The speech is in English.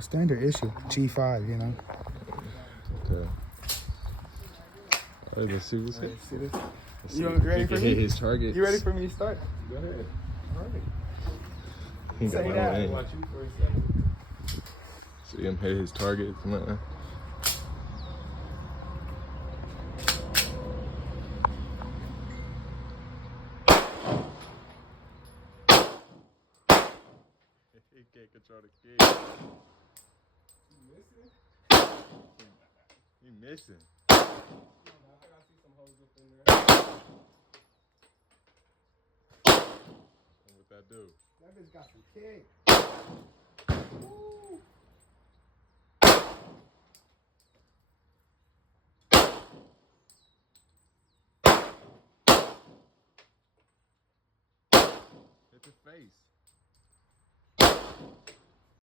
standard issue. G5, Okay. All right, let's see what's hit. See this? Let's You see if ready he for can me? hit his targets. You ready for me to start? Go ahead. All right. He got Say my that. name. Watch you for a second. See him hit his targets, man. He can't control the kid. You missing? He missing. I see some holes up in there. And what that do? That bitch got some kick. Woo. Hit the face.